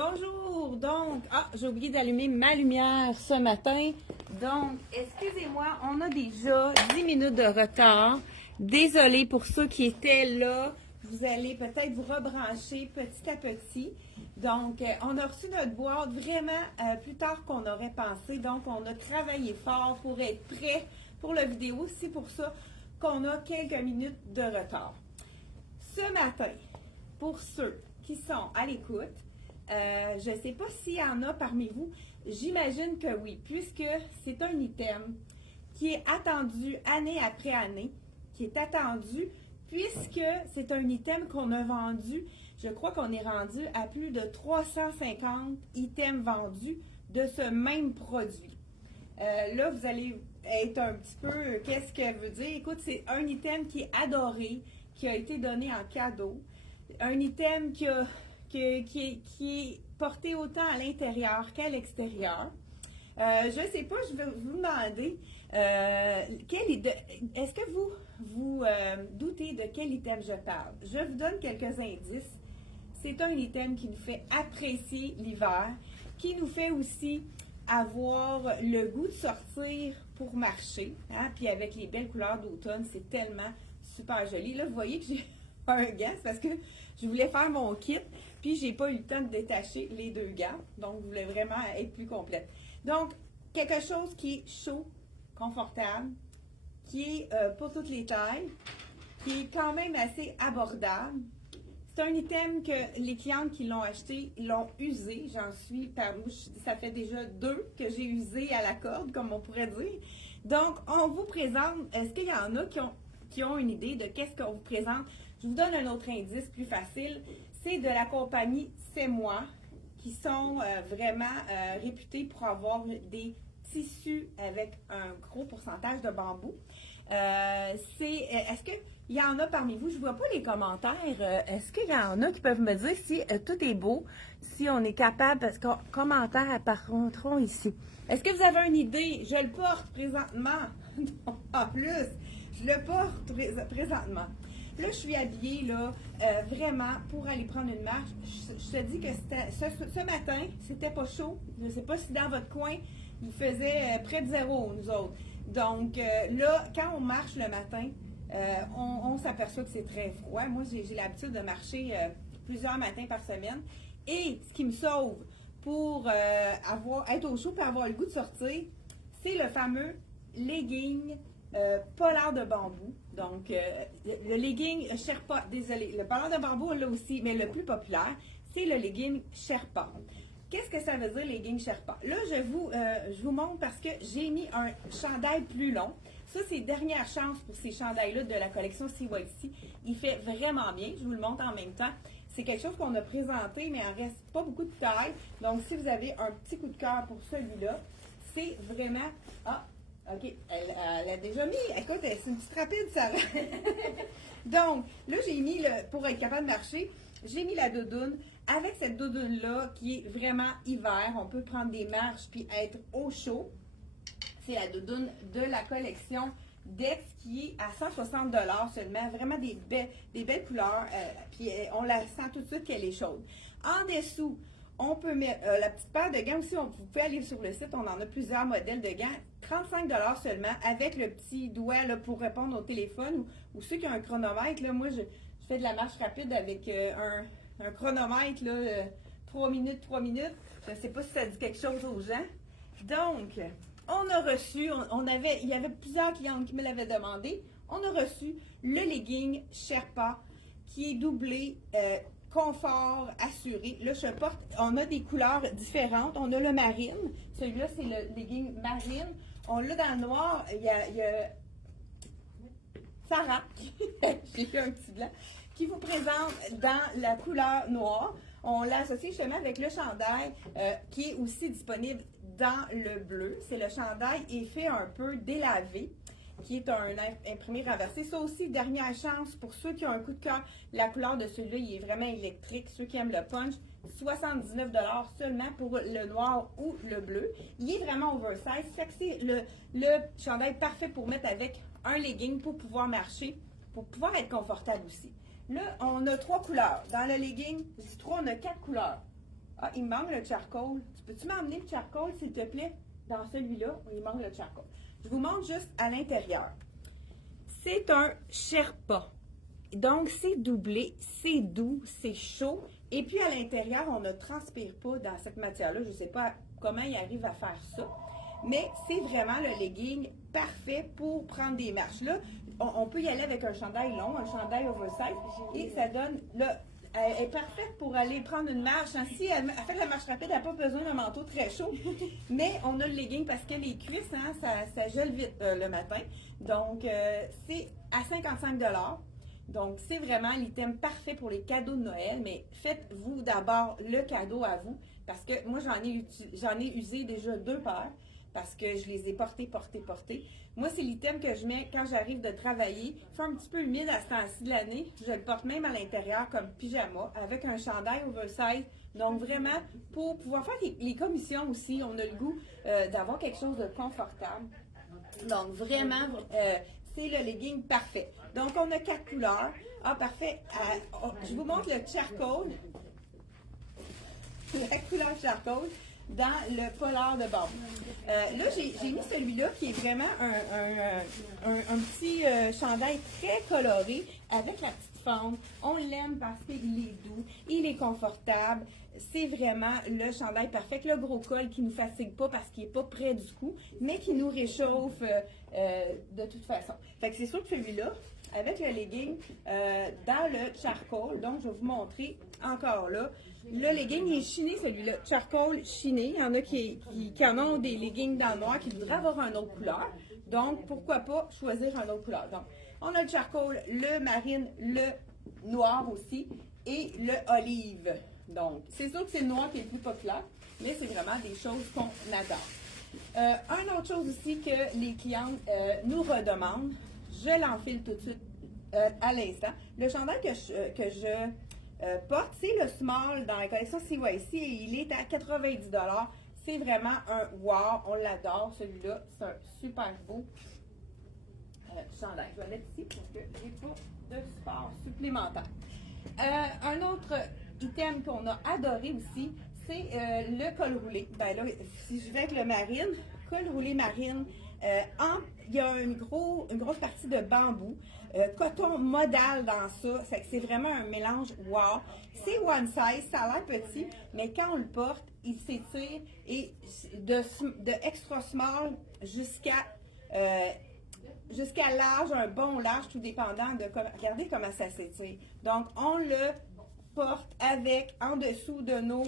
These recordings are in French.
Bonjour, donc, j'ai oublié d'allumer ma lumière ce matin, donc, excusez-moi, on a déjà 10 minutes de retard. Désolée pour ceux qui étaient là, vous allez peut-être vous rebrancher petit à petit. Donc, on a reçu notre boîte vraiment plus tard qu'on aurait pensé, donc on a travaillé fort pour être prêt pour la vidéo. C'est pour ça qu'on a quelques minutes de retard. Ce matin, pour ceux qui sont à l'écoute, je ne sais pas s'il y en a parmi vous, j'imagine que oui, puisque c'est un item qui est attendu année après année, qui est attendu puisque c'est un item qu'on a vendu, je crois qu'on est rendu à plus de 350 items vendus de ce même produit. Là, vous allez être un petit peu, qu'est-ce qu'elle veut dire? Écoute, c'est un item qui est adoré, qui a été donné en cadeau, un item qui est porté autant à l'intérieur qu'à l'extérieur. Je ne sais pas, je vais vous demander, est-ce que vous doutez de quel item je parle? Je vous donne quelques indices. C'est un item qui nous fait apprécier l'hiver, qui nous fait aussi avoir le goût de sortir pour marcher. Hein? Puis avec les belles couleurs d'automne, c'est tellement super joli. Là, vous voyez que j'ai un gant, c'est parce que je voulais faire mon kit, puis j'ai pas eu le temps de détacher les deux gants. Donc, je voulais vraiment être plus complète. Donc, quelque chose qui est chaud, confortable, qui est pour toutes les tailles, qui est quand même assez abordable. C'est un item que les clientes qui l'ont acheté l'ont usé. J'en suis ça fait déjà 2 que j'ai usé à la corde, comme on pourrait dire. Donc, on vous présente, est-ce qu'il y en a qui ont une idée de qu'est-ce qu'on vous présente? Je vous donne un autre indice plus facile. C'est de la compagnie C'est Moi, qui sont vraiment réputés pour avoir des tissus avec un gros pourcentage de bambou. Est-ce qu'il y en a parmi vous, je ne vois pas les commentaires, est-ce qu'il y en a qui peuvent me dire si tout est beau, si on est capable, parce que commentaires apparaîtront ici. Est-ce que vous avez une idée? Je le porte présentement. En plus, je le porte présentement. Là, je suis habillée, là, vraiment, pour aller prendre une marche. Je te dis que ce matin, c'était pas chaud. Je ne sais pas si dans votre coin, il faisait près de 0, nous autres. Donc, là, quand on marche le matin, on s'aperçoit que c'est très froid. Moi, j'ai l'habitude de marcher plusieurs matins par semaine. Et ce qui me sauve pour être au chaud et avoir le goût de sortir, c'est le fameux legging polaire de bambou. Donc, le legging Sherpa, désolé, le polaire de bambou, on l'a aussi, mais le plus populaire, c'est le legging Sherpa. Qu'est-ce que ça veut dire, legging Sherpa? Là, je vous montre parce que j'ai mis un chandail plus long. Ça, c'est dernière chance pour ces chandails-là de la collection CYC. Il fait vraiment bien. Je vous le montre en même temps. C'est quelque chose qu'on a présenté, mais il en reste pas beaucoup de taille. Donc, si vous avez un petit coup de cœur pour celui-là, c'est vraiment... Ah, OK. Elle a déjà mis... Écoute, c'est une petite rapide, ça. Donc, là, j'ai mis, pour être capable de marcher, j'ai mis la doudoune. Avec cette doudoune-là, qui est vraiment hiver, on peut prendre des marches puis être au chaud. C'est la doudoune de la collection Dex qui est à 160 $ seulement. Vraiment des belles couleurs. Puis on la sent tout de suite qu'elle est chaude. En dessous, on peut mettre la petite paire de gants aussi. Vous pouvez aller sur le site, on en a plusieurs modèles de gants. 35 $ seulement avec le petit doigt là, pour répondre au téléphone ou ceux qui ont un chronomètre. Là, moi, je fais de la marche rapide avec un chronomètre, là, 3 minutes. Je ne sais pas si ça dit quelque chose aux gens. Donc, on a reçu, il y avait plusieurs clients qui me l'avaient demandé. On a reçu le legging Sherpa qui est doublé, confort assuré. Là, on a des couleurs différentes. On a le marine. Celui-là, c'est le legging marine. On l'a dans le noir. Il y a Sarah, j'ai fait un petit blanc, qui vous présente dans la couleur noire. On l'a associé justement avec le chandail qui est aussi disponible dans le bleu. C'est le chandail effet un peu délavé, qui est un imprimé renversé. Ça aussi, dernière chance pour ceux qui ont un coup de cœur. La couleur de celui-là, il est vraiment électrique. Ceux qui aiment le punch, 79 $ seulement pour le noir ou le bleu. Il est vraiment oversize. Fait que c'est le chandail parfait pour mettre avec un legging pour pouvoir marcher, pour pouvoir être confortable aussi. Là, on a 3 couleurs. Dans le legging, on a 4 couleurs. Ah, il me manque le charcoal. Tu peux-tu m'emmener le charcoal, s'il te plaît? Dans celui-là, il manque le charcoal. Je vous montre juste à l'intérieur. C'est un Sherpa. Donc, c'est doublé, c'est doux, c'est chaud. Et puis, à l'intérieur, on ne transpire pas dans cette matière-là. Je ne sais pas comment il arrive à faire ça. Mais c'est vraiment le legging parfait pour prendre des marches. Là, on peut y aller avec un chandail long, un chandail oversize. Et ça donne, là, elle est parfaite pour aller prendre une marche. Si elle fait de la marche rapide, elle n'a pas besoin d'un manteau très chaud. Mais on a le legging parce que les cuisses, hein, ça gèle vite le matin. Donc, c'est à 55 $. Donc, c'est vraiment l'item parfait pour les cadeaux de Noël, mais faites-vous d'abord le cadeau à vous, parce que moi, j'en ai usé déjà 2 paires, parce que je les ai portées. Moi, c'est l'item que je mets quand j'arrive de travailler. Il fait un petit peu humide à ce temps-ci de l'année. Je le porte même à l'intérieur comme pyjama, avec un chandail oversize. Donc, vraiment, pour pouvoir faire les commissions aussi, on a le goût d'avoir quelque chose de confortable. Donc, vraiment, c'est le legging parfait. Donc, on a 4 couleurs. Ah, parfait. Je vous montre le charcoal. La couleur charcoal dans le polar de bambou. Là, j'ai mis celui-là qui est vraiment un petit chandail très coloré avec la petite fente. On l'aime parce qu'il est doux, il est confortable. C'est vraiment le chandail parfait. Le gros col qui ne nous fatigue pas parce qu'il n'est pas près du cou, mais qui nous réchauffe de toute façon. Fait que c'est sûr que celui-là, avec le legging dans le charcoal, donc je vais vous montrer encore là. Le legging il est chiné, celui-là. Charcoal chiné. Il y en a qui en ont des leggings dans le noir qui voudraient avoir une autre couleur. Donc, pourquoi pas choisir une autre couleur. Donc, on a le charcoal, le marine, le noir aussi et le olive. Donc, c'est sûr que c'est le noir qui est le plus populaire, mais c'est vraiment des choses qu'on adore. Une autre chose aussi que les clientes nous redemandent, je l'enfile tout de suite à l'instant. Le chandail que je porte, c'est le small dans la collection CYC et il est à 90 $. C'est vraiment un wow, on l'adore celui-là. C'est un super beau chandail. Je vais le mettre ici parce que j'ai pas de sport supplémentaire. Un autre item qu'on a adoré aussi, c'est le col roulé. Ben là, si je vais avec le marine, col roulé marine, il y a une grosse partie de bambou, coton modal dans ça, c'est vraiment un mélange wow. C'est one size, ça a l'air petit, mais quand on le porte, il s'étire et de extra small jusqu'à large, un bon large, tout dépendant de regardez comment ça s'étire. Donc, on le porte avec en dessous de nos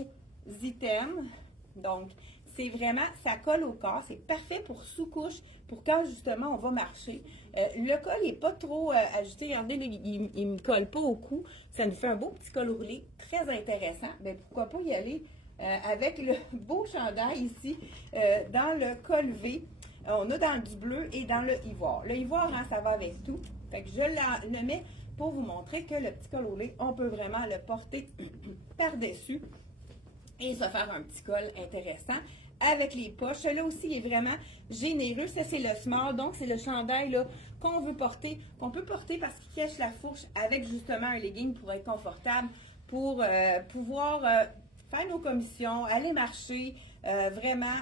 items. Donc, c'est vraiment, ça colle au corps. C'est parfait pour sous-couche, pour quand justement on va marcher. Le col n'est pas trop ajusté. Regardez, il ne me colle pas au cou. Ça nous fait un beau petit col roulé, très intéressant. Mais pourquoi pas y aller avec le beau chandail ici, dans le col V. On a dans du bleu et dans le ivoire. Le ivoire, hein, ça va avec tout. Fait que je le mets pour vous montrer que le petit col roulé, on peut vraiment le porter par-dessus et se faire un petit col intéressant avec les poches. Là aussi, il est vraiment généreux. Ça, c'est le small. Donc, c'est le chandail là, qu'on veut porter, qu'on peut porter parce qu'il cache la fourche avec justement un legging pour être confortable, pour pouvoir faire nos commissions, aller marcher, vraiment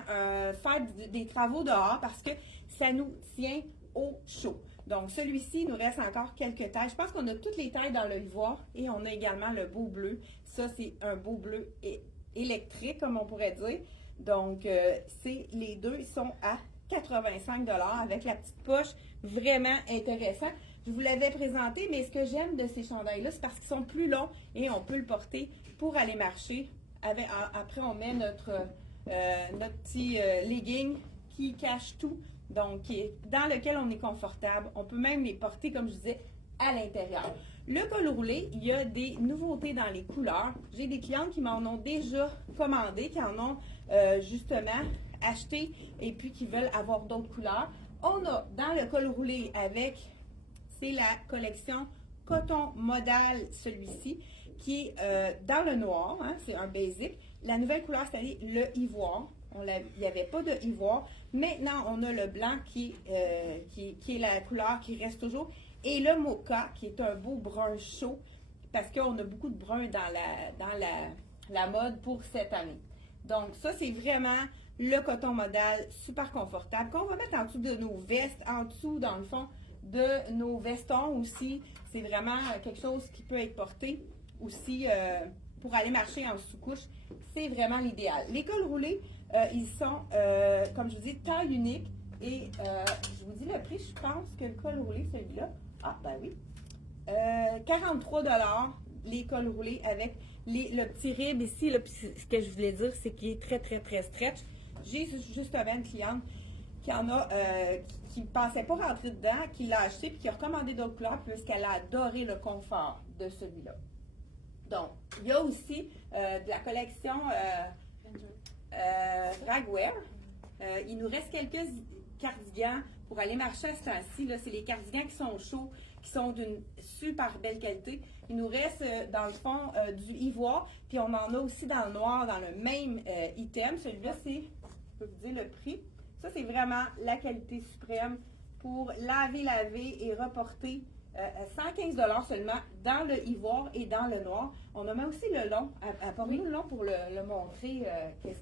faire des travaux dehors parce que ça nous tient au chaud. Donc, celui-ci, il nous reste encore quelques tailles. Je pense qu'on a toutes les tailles dans le ivoire et on a également le beau bleu. Ça, c'est un beau bleu électrique, comme on pourrait dire. Donc, les deux, ils sont à 85 $ avec la petite poche. Vraiment intéressant. Je vous l'avais présenté, mais ce que j'aime de ces chandails-là, c'est parce qu'ils sont plus longs et on peut le porter pour aller marcher. Après, on met notre petit legging qui cache tout, donc dans lequel on est confortable. On peut même les porter, comme je disais, à l'intérieur. Le col roulé, il y a des nouveautés dans les couleurs. J'ai des clientes qui m'en ont déjà commandé, qui en ont justement acheté et puis qui veulent avoir d'autres couleurs. On a dans le col roulé c'est la collection coton modal, celui-ci, qui est dans le noir, hein, c'est un basic. La nouvelle couleur, c'est le ivoire. Il n'y avait pas de ivoire. Maintenant, on a le blanc qui est la couleur qui reste toujours. Et le mocha, qui est un beau brun chaud, parce qu'on a beaucoup de brun dans la mode pour cette année. Donc, ça, c'est vraiment le coton modal super confortable qu'on va mettre en dessous de nos vestes, en dessous, dans le fond, de nos vestons aussi. C'est vraiment quelque chose qui peut être porté aussi pour aller marcher en sous-couche. C'est vraiment l'idéal. Les cols roulés, ils sont, comme je vous dis, taille unique. Et je vous dis le prix, je pense que le col roulé, celui-là, ben oui, 43 $, les cols roulés avec le petit rib ici. Là, ce que je voulais dire, c'est qu'il est très, très, très stretch. J'ai justement une cliente qui en a, qui ne pensait pas rentrer dedans, qui l'a acheté puis qui a recommandé d'autres couleurs puisqu'elle a adoré le confort de celui-là. Donc, il y a aussi de la collection Dragwear. Il nous reste quelques cardigans pour aller marcher à ce temps-ci. C'est les cardigans qui sont chauds, qui sont d'une super belle qualité. Il nous reste, dans le fond, du ivoire, puis on en a aussi dans le noir, dans le même item. Celui-là, c'est, je peux vous dire le prix. Ça, c'est vraiment la qualité suprême pour laver et reporter 115 $ seulement dans le ivoire et dans le noir. On a même aussi le long. Apportez-nous le long pour le montrer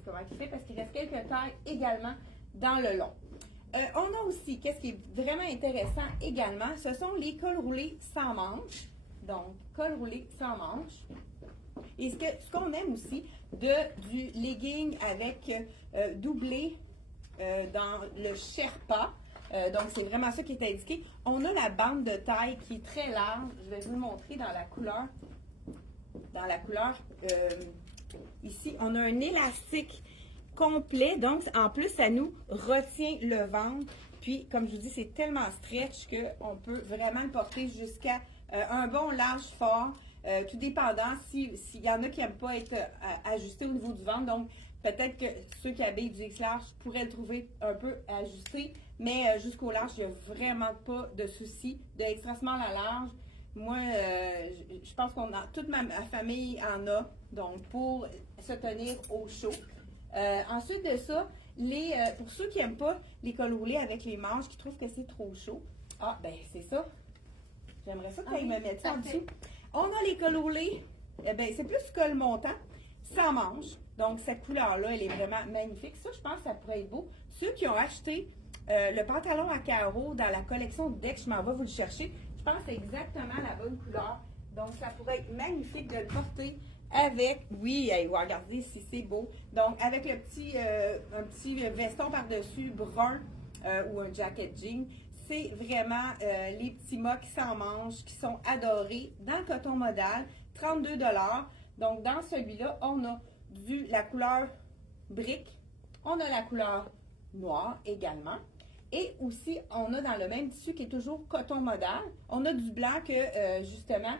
comment il fait, parce qu'il reste quelques tailles également dans le long. On a aussi, qu'est-ce qui est vraiment intéressant également, ce sont les cols roulés sans manches. Donc, cols roulés sans manches. Et ce qu'on aime aussi, du legging avec doublé dans le Sherpa. Donc, c'est vraiment ça qui est indiqué. On a la bande de taille qui est très large. Je vais vous le montrer dans la couleur. Ici, on a un élastique complet. Donc, en plus, ça nous retient le ventre. Puis, comme je vous dis, c'est tellement stretch qu'on peut vraiment le porter jusqu'à un bon large fort. Tout dépendant s'il y en a qui n'aiment pas être ajustés au niveau du ventre. Donc, peut-être que ceux qui habillent du X large pourraient le trouver un peu ajusté. Mais jusqu'au large, il n'y a vraiment pas de souci. De extra small à large, moi, je pense qu'on a, toute ma famille en a. Donc, pour se tenir au chaud. Ensuite de ça, pour ceux qui n'aiment pas les cols roulés avec les manches, qui trouvent que c'est trop chaud, ben c'est ça. J'aimerais ça qu'ils me mettent ça en dessous. On a les cols roulés, c'est plus col montant, sans manches. Donc, cette couleur-là, elle est vraiment magnifique. Ça, je pense que ça pourrait être beau. Ceux qui ont acheté le pantalon à carreaux dans la collection Deck, je m'en vais vous le chercher. Je pense que c'est exactement la bonne couleur. Donc, ça pourrait être magnifique de le porter avec, oui, regardez si c'est beau. Donc, avec un petit veston par-dessus brun ou un jacket jean. C'est vraiment les petits mocs sans manches qui sont adorés dans le coton modal, 32 $. Donc, dans celui-là, on a la couleur brique, on a la couleur noire également. Et aussi, on a dans le même tissu qui est toujours coton modal, on a du blanc que, justement,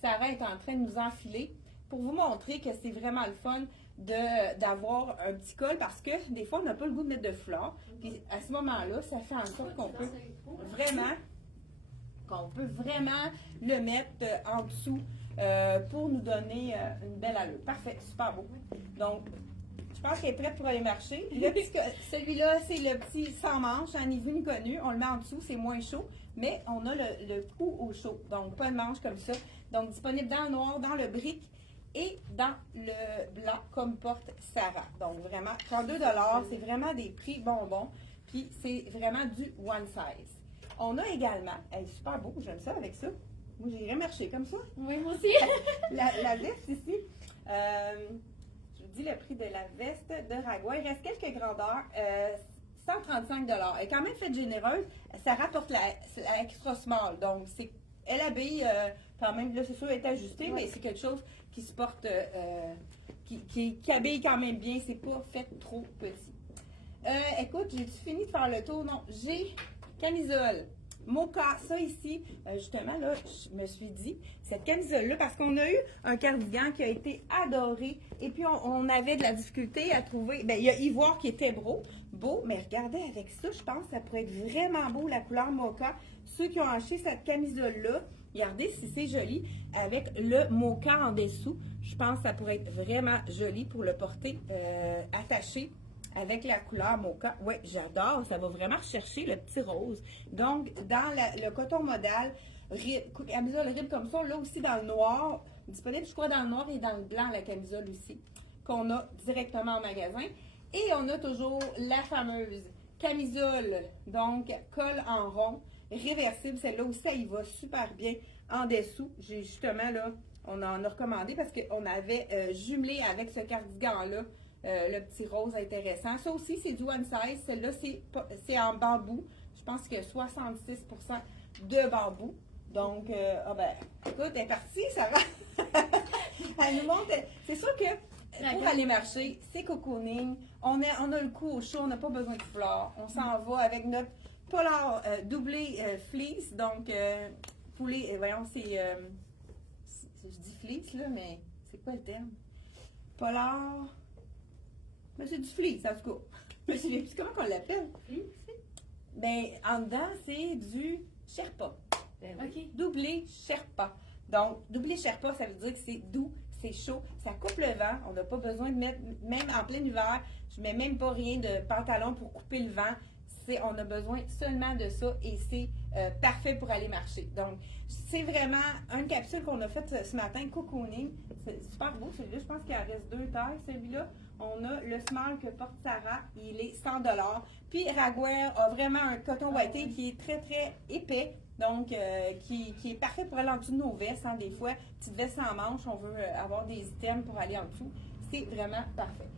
Sarah est en train de nous enfiler pour vous montrer que c'est vraiment le fun d'avoir un petit col parce que des fois, on n'a pas le goût de mettre de fleurs. Puis à ce moment-là, ça fait en sorte qu'on peut vraiment le mettre en dessous pour nous donner une belle allure. Parfait, super beau. Donc, je pense qu'elle est prête pour aller marcher. Celui-là, c'est le petit sans manche, ni vu ni connu. On le met en dessous, c'est moins chaud, mais on a le cou au chaud. Donc, pas de manche comme ça. Donc, disponible dans le noir, dans le brique et dans le blanc, comme porte Sarah. Donc, vraiment, 32 $, c'est vraiment des prix bonbons. Puis, c'est vraiment du one size. On a également, elle est super beau, j'aime ça avec ça. Moi, j'irais marcher comme ça. Oui, moi aussi. la veste ici, je vous dis le prix de la veste de Ragua. Il reste quelques grandeurs. 135 $. Elle est quand même faite généreuse. Ça rapporte la extra small. Donc, elle habille quand même, là, c'est sûr, elle est ajustée, mais c'est quelque chose qui se porte, qui habille quand même bien. C'est pas fait trop petit. Écoute, j'ai-tu fini de faire le tour? Non, j'ai camisole. Mocha, ça ici, justement, là, je me suis dit, cette camisole-là, parce qu'on a eu un cardigan qui a été adoré, et puis on avait de la difficulté à trouver, il y a ivoire qui était beau, mais regardez, avec ça, je pense que ça pourrait être vraiment beau, la couleur mocha. Ceux qui ont acheté cette camisole-là, regardez si c'est joli, avec le mocha en dessous, je pense que ça pourrait être vraiment joli pour le porter attaché. Avec la couleur mocha. Oui, j'adore. Ça va vraiment rechercher le petit rose. Donc, dans le coton modal, camisole rib comme ça, là aussi dans le noir, disponible, je crois, dans le noir et dans le blanc, la camisole aussi, qu'on a directement en magasin. Et on a toujours la fameuse camisole, donc col en rond, réversible. Celle-là aussi, ça y va super bien en dessous. J'ai justement, là, on en a recommandé parce qu'on avait jumelé avec ce cardigan-là, le petit rose intéressant. Ça aussi, c'est du one size. Celle-là, c'est en bambou. Je pense que 66% de bambou. Donc, écoute, elle est partie, ça va. Elle nous montre. C'est sûr que pour aller marcher, c'est cocooning. On a le cou au chaud, on n'a pas besoin de fleurs. On s'en va avec notre polar doublé fleece. Donc, voyons, je dis fleece, là, mais c'est quoi le terme? Polar. Mais c'est du fleece, en tout cas. Je ne sais plus comment on l'appelle. Ben, en dedans, c'est du Sherpa. OK. Doublé Sherpa. Donc, doublé Sherpa, ça veut dire que c'est doux, c'est chaud, ça coupe le vent. On n'a pas besoin de mettre, même en plein hiver, je mets même pas rien de pantalon pour couper le vent. On a besoin seulement de ça et c'est parfait pour aller marcher. Donc, c'est vraiment une capsule qu'on a faite ce matin, cocooning. C'est super beau celui-là. Je pense qu'il en reste 2 tailles, celui-là. On a le small que porte Sarah, il est 100 $. Puis Raguer a vraiment un coton ouaté qui est très, très épais. Donc, qui est parfait pour aller en dessous de nos vestes. Hein, des fois, petite veste sans manche, on veut avoir des items pour aller en dessous. C'est vraiment parfait.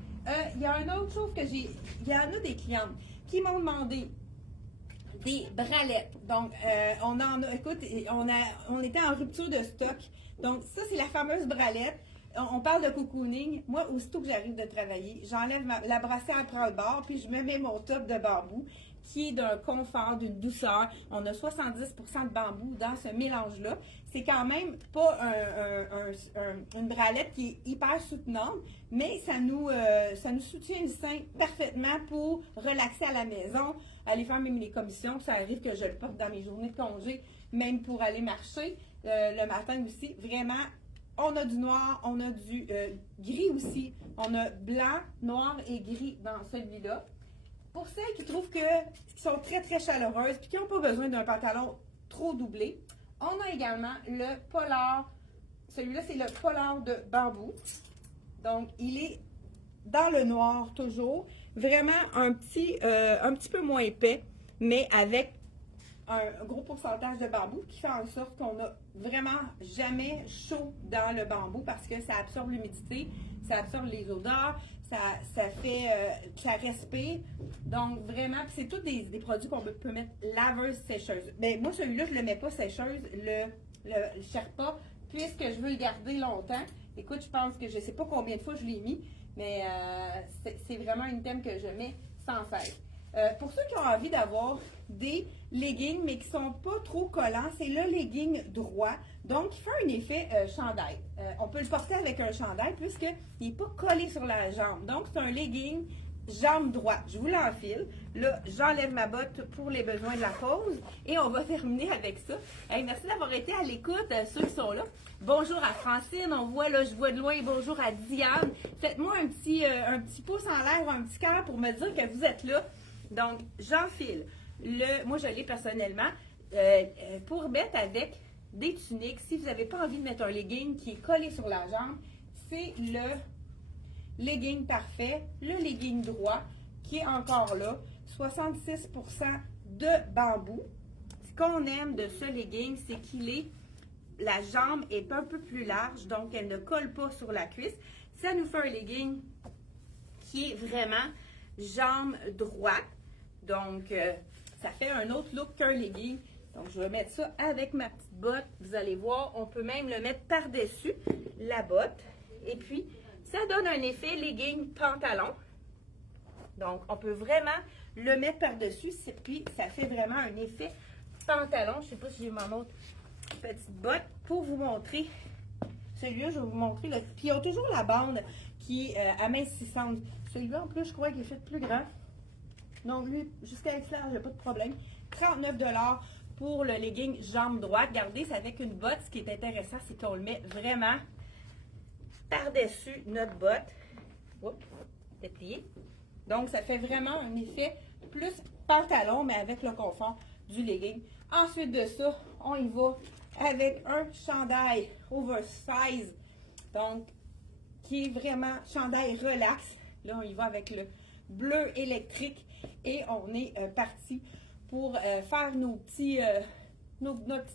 Il y a une autre chose que il y en a des clientes qui m'ont demandé des bralettes. Donc, écoute, on était en rupture de stock. Donc, ça, c'est la fameuse bralette. On parle de cocooning. Moi, aussitôt que j'arrive de travailler, j'enlève la brassière après le bord, puis je me mets mon top de bambou, qui est d'un confort, d'une douceur. On a 70% de bambou dans ce mélange-là. C'est quand même pas une bralette qui est hyper soutenante, mais ça nous soutient le sein parfaitement pour relaxer à la maison, aller faire même les commissions. Ça arrive que je le porte dans mes journées de congé, même pour aller marcher le matin aussi. Vraiment, on a du noir, on a du gris aussi. On a blanc, noir et gris dans celui-là. Pour celles qui trouvent qui sont très, très chaleureuses et qui n'ont pas besoin d'un pantalon trop doublé, on a également le polar. Celui-là, c'est le polar de bambou. Donc, il est dans le noir toujours. Vraiment un petit peu moins épais, mais avec un gros pourcentage de bambou qui fait en sorte qu'on n'a vraiment jamais chaud dans le bambou parce que ça absorbe l'humidité, ça absorbe les odeurs, ça fait, ça respire. Donc vraiment, c'est tous des produits qu'on peut mettre laveuse, sécheuse. Mais moi, celui-là, je ne le mets pas sécheuse, le Sherpa, puisque je veux le garder longtemps. Écoute, je pense que je ne sais pas combien de fois je l'ai mis, mais c'est vraiment une thème que je mets sans cesse. Pour ceux qui ont envie d'avoir des leggings, mais qui ne sont pas trop collants, c'est le legging droit. Donc, il fait un effet chandail. On peut le porter avec un chandail puisqu'il n'est pas collé sur la jambe. Donc, c'est un legging jambe droite. Je vous l'enfile. Là, j'enlève ma botte pour les besoins de la pause. Et on va terminer avec ça. Hey, merci d'avoir été à l'écoute, ceux qui sont là. Bonjour à Francine, on voit là, je vois de loin. Bonjour à Diane. Faites-moi un petit pouce en l'air ou un petit cœur pour me dire que vous êtes là. Donc, j'enfile. Moi, je l'ai personnellement. Pour mettre avec des tuniques, si vous n'avez pas envie de mettre un legging qui est collé sur la jambe, c'est le legging parfait, le legging droit, qui est encore là. 66% de bambou. Ce qu'on aime de ce legging, c'est la jambe est un peu plus large, donc elle ne colle pas sur la cuisse. Ça nous fait un legging qui est vraiment jambe droite. Donc, ça fait un autre look qu'un legging. Donc, je vais mettre ça avec ma petite botte. Vous allez voir, on peut même le mettre par-dessus la botte. Et puis, ça donne un effet legging pantalon. Donc, on peut vraiment le mettre par-dessus. Puis, ça fait vraiment un effet pantalon. Je ne sais pas si j'ai mon autre petite botte pour vous montrer. Celui-là, je vais vous montrer. Puis, ils ont toujours la bande qui est amincissante. Celui-là, en plus, je crois qu'il est fait plus grand. Donc, lui, jusqu'à l'extérieur, j'ai pas de problème. 39 $ pour le legging jambe droite. Regardez, c'est avec une botte. Ce qui est intéressant, c'est qu'on le met vraiment par-dessus notre botte. Oups, déplié. Donc, ça fait vraiment un effet plus pantalon, mais avec le confort du legging. Ensuite de ça, on y va avec un chandail oversize, donc qui est vraiment chandail relax. Là, on y va avec le bleu électrique et on est parti pour faire nos petits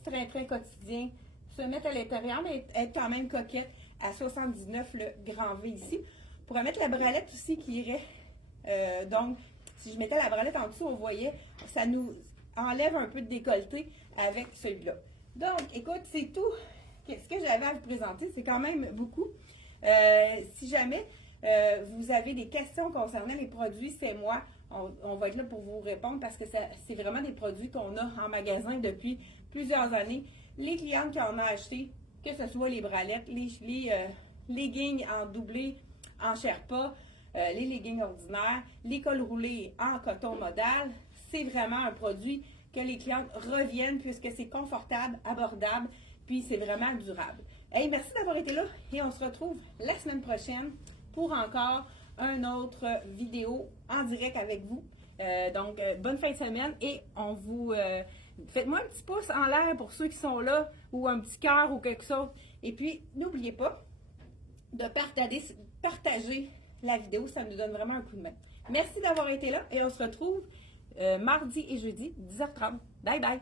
train-train quotidiens, se mettre à l'intérieur, mais être quand même coquette à 79 le grand V ici. On pourrait mettre la bralette aussi qui irait. Donc, si je mettais la bralette en dessous, on voyait, ça nous enlève un peu de décolleté avec celui-là. Donc, écoute, c'est tout ce que j'avais à vous présenter. C'est quand même beaucoup. Si jamais vous avez des questions concernant les produits, c'est moi. On va être là pour vous répondre parce que c'est vraiment des produits qu'on a en magasin depuis plusieurs années. Les clientes qui en ont acheté, que ce soit les bralettes, les leggings en doublé, en Sherpa, les leggings ordinaires, les cols roulés en coton modal, c'est vraiment un produit que les clientes reviennent puisque c'est confortable, abordable, puis c'est vraiment durable. Hey, merci d'avoir été là et on se retrouve la semaine prochaine pour encore une autre vidéo en direct avec vous. Donc, bonne fin de semaine et on vous... faites-moi un petit pouce en l'air pour ceux qui sont là ou un petit cœur ou quelque chose. Et puis, n'oubliez pas de partager la vidéo, ça nous donne vraiment un coup de main. Merci d'avoir été là et on se retrouve mardi et jeudi, 10h30. Bye bye!